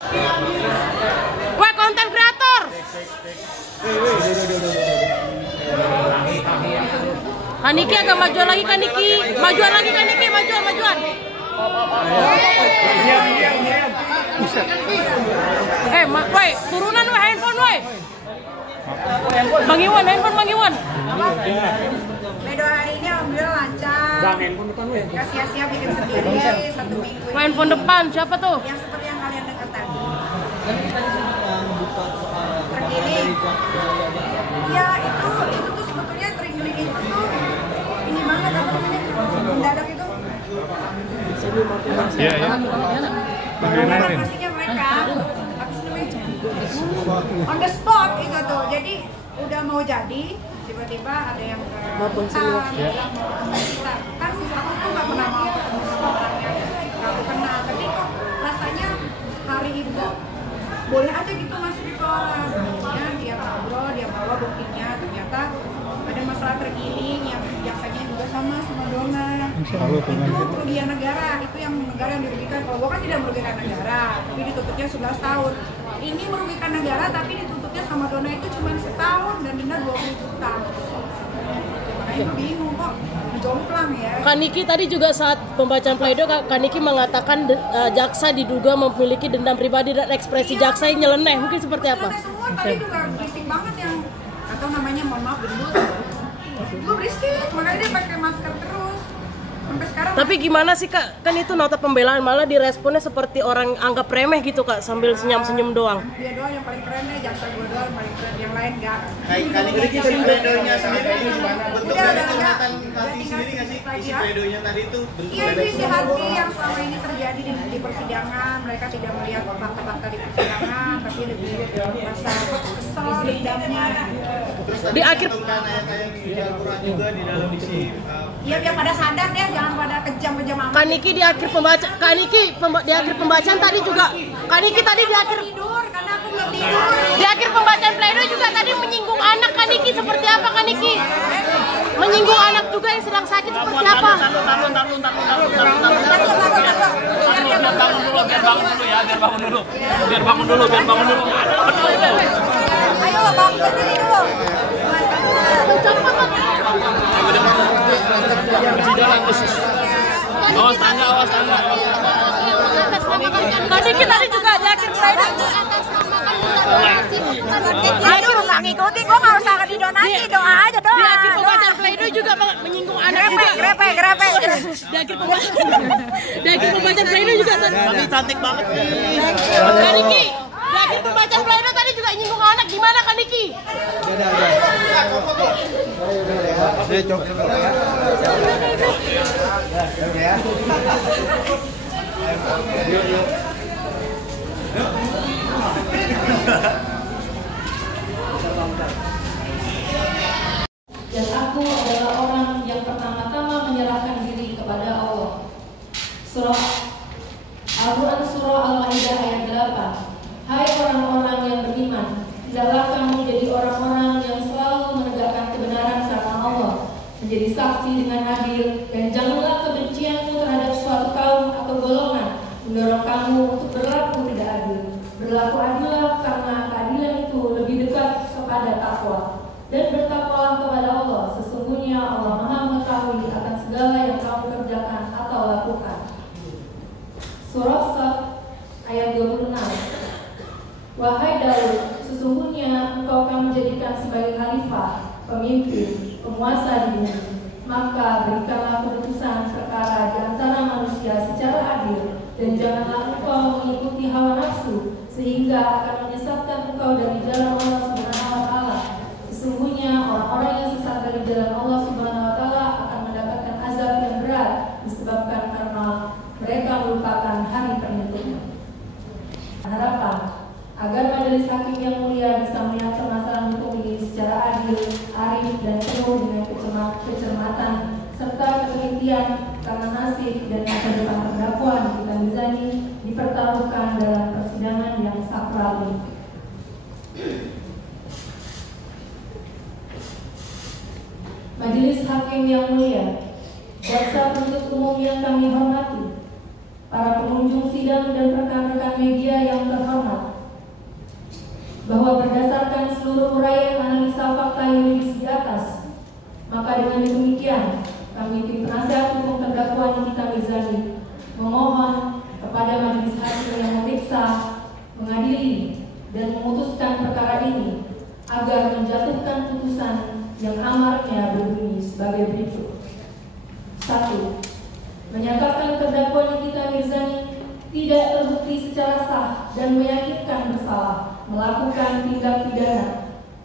Woi, konten kreator. Kaniki agak majuan lagi, Kaniki. Majuan lagi, Kaniki. Majuan. Woi, turunan woi, handphone woi. Bang Iwan, handphone Bang Iwan. Medo hari ini alhamdulillah lancar. Bang, handphone depan weh. Gak sia-sia bikin sendiri 1 minggu. Handphone depan, siapa tuh? Yang seperti yang kalian dengar tadi. Terkini. Ya itu tuh sebetulnya trigger itu tuh ini banget apa namanya? Mendadak itu. Iya. Pastinya mereka habis on the spot itu tuh. Jadi udah mau jadi tiba-tiba ada yang kan aku tuh nggak pernah mau ketemu sama orang yang nggak aku kenal, tapi kok rasanya hari itu boleh aja gitu masuk ke orang. Ya, dia ngobrol, dia bawa buktinya, ternyata ada masalah tergiling yang biasanya juga sama Dona. Itu kerugian negara, itu yang negara yang dirugikan. Kalau gua kan tidak merugikan negara, tapi ditutupnya 11 tahun. Ini merugikan negara, tapi ditutupnya sama Dona itu cuma setahun dan denda 20 juta. Makanya bingung kok, jomplang ya. Kaniki tadi juga saat pembacaan pledoi, Kaniki mengatakan jaksa diduga memiliki dendam pribadi dan ekspresi jaksa yang nyeleneh. Mungkin seperti apa? Semua tadi juga berisik banget yang atau namanya mohon maaf gendut. Gue berisik, makanya dia pakai masker terus. Sampai sekarang. Tapi gimana sih Kak? Kan itu nota pembelaan, malah diresponnya seperti orang anggap remeh gitu Kak, sambil senyum-senyum doang. Dia doang yang paling keren deh, jaksa gue doang yang paling keren, yang lain enggak. Kali ini isi pledoinya sendiri gimana? Bentuk dari pernyataan hati sendiri nggak sih? Isi pledoinya tadi itu bentuk Iya, dari itu isi hati yang selama ini terjadi di persidangan. Mereka tidak melihat fakta-fakta di persidangan, tapi lebih rasa kesel, dendamnya. Di akhir ayat-ayat di Al-Quran juga di dalam isi. Iya, biar pada sadar deh, jangan pada kejam-kejam amat. Kaniki di akhir pembacaan tadi juga Kaniki tadi di akhir Tidur, karena aku belum tidur. di akhir pembacaan pledoi juga tadi menyinggung anak. Kaniki seperti apa Kaniki? Menyinggung anak juga yang sedang sakit seperti apa? Biar bangun dulu. Ayo bang, berdiri dulu. Awas tangga. Kaniki tadi juga di akhir pledoi. Aduh, nggak ngikutin, gue nggak usah didonasi, doa aja doa. Di akhir pembacaan pledoi juga menyinggung anak juga. Grepe. Di akhir pembacaan pledoi juga tadi. Cantik banget nih. Kaniki, di akhir pembacaan pledoi tadi juga nyinggung anak. Gimana Kaniki? Dan aku adalah orang yang pertama-tama menyerahkan diri kepada Allah. Surah Al-Quran Surah Al-Ma'idah ayat 8. Hai orang-orang yang beriman, tidaklah kamu jadi orang-orang yang selalu menegakkan kebenaran karena Allah, menjadi saksi dengan adil, dan janganlah kebencianmu terhadap suatu kaum atau golongan mendorong kamu untuk berlaku tidak adil. Berlaku adillah karena keadilan itu lebih dekat kepada takwa. Dan bertakwalah kepada Allah, sesungguhnya Allah Maha mengetahui akan segala yang kamu kerjakan atau lakukan. Surah Sad ayat 26. Wahai Daud, sesungguhnya engkau kami jadikan sebagai khalifah, pemimpin, penguasa di bumi. Maka berikanlah keputusan perkara di antara manusia secara adil, dan janganlah engkau mengikuti hawa nafsu, sehingga akan menyesatkan engkau dari jalan Allah Subhanahu wa Ta'ala. Sesungguhnya orang-orang yang sesat dari jalan Allah Subhanahu wa Ta'ala akan mendapatkan azab yang berat disebabkan karena mereka melupakan hari penentuan. Harapan agar majelis hakim yang mulia bisa melihat permasalahan hukum ini secara adil, arif, dan penuh dengan kecermatan serta ketelitian, karena nasib dan masa depan terdakwa Nikita Mirzani dipertaruhkan dalam persidangan yang sakral ini. Majelis Hakim yang mulia, jaksa penuntut umum yang kami hormati, para pengunjung sidang dan rekan-rekan media yang terhormat, bahwa berdasarkan seluruh uraian analisa fakta yuridis di atas, maka dengan demikian kami tim penasihat hukum terdakwa Nikita Mirzani memohon kepada majelis hakim yang memeriksa, mengadili, dan memutuskan perkara ini agar menjatuhkan putusan yang amarnya berbunyi sebagai berikut. 1. Menyatakan terdakwa Nikita Mirzani tidak terbukti secara sah dan meyakinkan bersalah melakukan tindak pidana.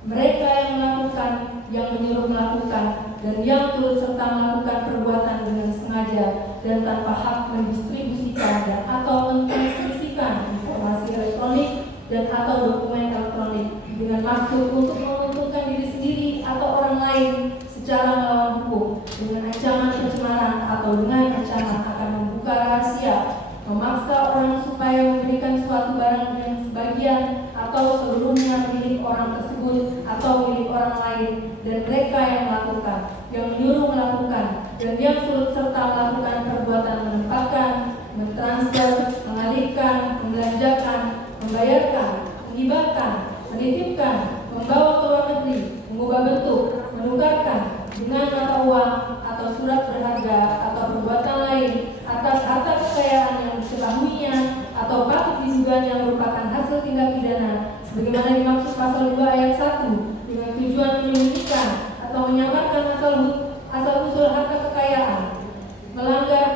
Mereka yang melakukan, yang menyuruh melakukan, dan yang turut serta melakukan perbuatan dengan sengaja dan tanpa hak mendistribusikan dan atau mentransmisikan informasi elektronik dan atau dokumen elektronik dengan maksud untuk menguntungkan diri sendiri atau orang lain secara melawan hukum dengan ancaman pencemaran atau dengan ancaman akan membuka rahasia, memaksa orang supaya memberikan suatu barang yang sebagian atau seluruhnya milik orang tersebut atau milik orang lain, dan mereka yang melakukan, yang menyuruh melakukan, dan yang turut serta melakukan perbuatan menempatkan, mentransfer, mengalihkan, membelanjakan, membayarkan, menghibahkan, menitipkan, membawa ke luar negeri, mengubah bentuk, menukarkan dengan mata uang atau surat berharga atau perbuatan lain atas harta kekayaan yang diketahuinya atau patut diduga yang merupakan hasil tindak pidana sebagaimana dimaksud pasal 2 ayat 1 dengan tujuan menyembunyikan atau menyamarkan asal usul harta kekayaan, melanggar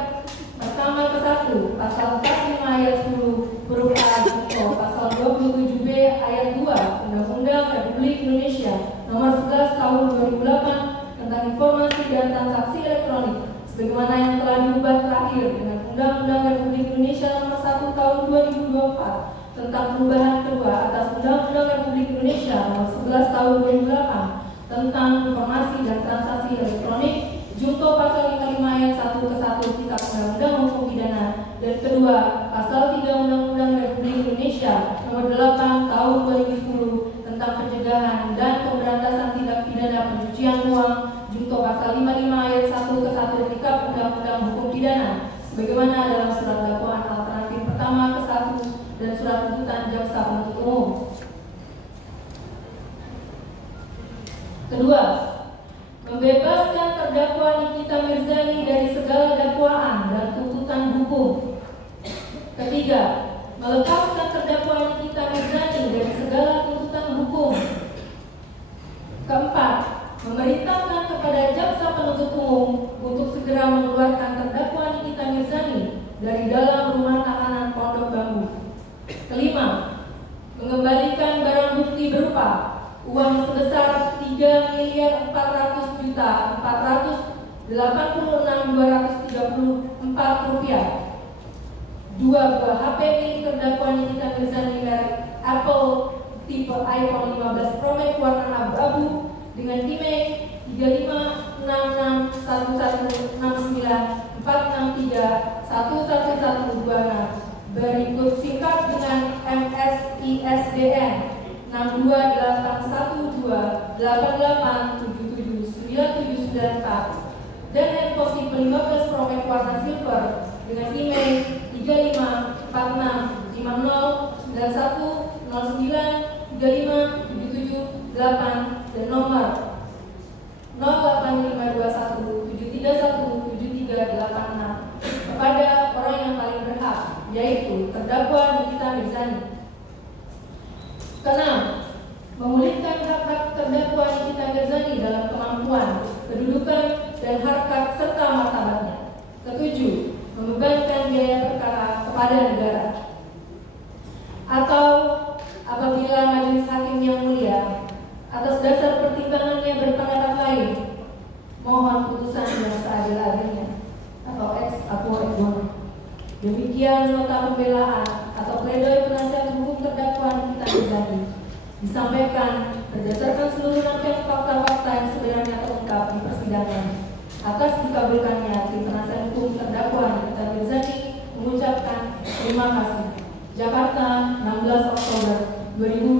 pertama ke 1 pasal 45 ayat 10 huruf A atau pasal 27B ayat 2 Undang-Undang Republik Indonesia Nomor 11 Tahun 2008 tentang informasi dan transaksi elektronik sebagaimana yang telah diubah terakhir dengan Undang-Undang Republik Indonesia Nomor 1 Tahun 2024 tentang perubahan kedua atas Undang-Undang Republik Indonesia Nomor 11 Tahun 2008 tentang informasi dan transaksi elektronik junto pasal 55 ayat 1 ke 1 Kitab Undang-Undang Hukum Pidana, dan kedua pasal 3 Undang-Undang Republik Indonesia Nomor 8 Tahun 2010 tentang pencegahan dan pemberantasan tindak pidana pencucian uang junto pasal 55 ayat 1 ke 1 Kitab Undang-Undang Hukum Pidana sebagaimana dalam surat dakwaan alternatif pertama ke 1 dan surat tuntutan jaksa penuntut umum. Kedua, membebaskan terdakwa Nikita Mirzani dari segala dakwaan dan tuntutan hukum. Ketiga, melepaskan terdakwa Nikita Mirzani dari segala tuntutan hukum. Keempat, memerintahkan kepada jaksa penuntut umum untuk segera mengeluarkan terdakwa Nikita Mirzani dari dalam rumah tahanan Pondok Bambu. Kelima, mengembalikan barang bukti berupa uang sebesar 3.4juta.486.234 rupiah, 2 buah HP milik terdakwa Nikita Mirzani merek Apple tipe iPhone 15 Pro Max warna abu-abu dengan IMEI 35666946311126 berikut singkat dengan MSISDN 628128877994 dan handphone tipe 15 Pro Max warna silver dengan IMEI 3546909109357778 dan nomor 085217317386 kepada orang yang paling berhak, yaitu terdakwa Nikita Mirzani. Keenam, memulihkan hak-hak terdakwa Nikita Mirzani dalam kemampuan, kedudukan, dan harkat serta martabatnya. Ketujuh, membebankan biaya perkara kepada negara. Atau apabila majelis hakim yang mulia atas dasar pertimbangannya berpendapat lain, mohon putusan yang seadil-adilnya atau ex apo ex bono. Demikian nota pembelaan atau pledoi penasihat hukum terdakwa Nikita Mirzani disampaikan berdasarkan seluruh rangkaian fakta-fakta yang sebenarnya terungkap di persidangan. Atas dikabulkannya tim penasihat hukum terdakwa Nikita Mirzani mengucapkan terima kasih. Jakarta, 16 Oktober 2020.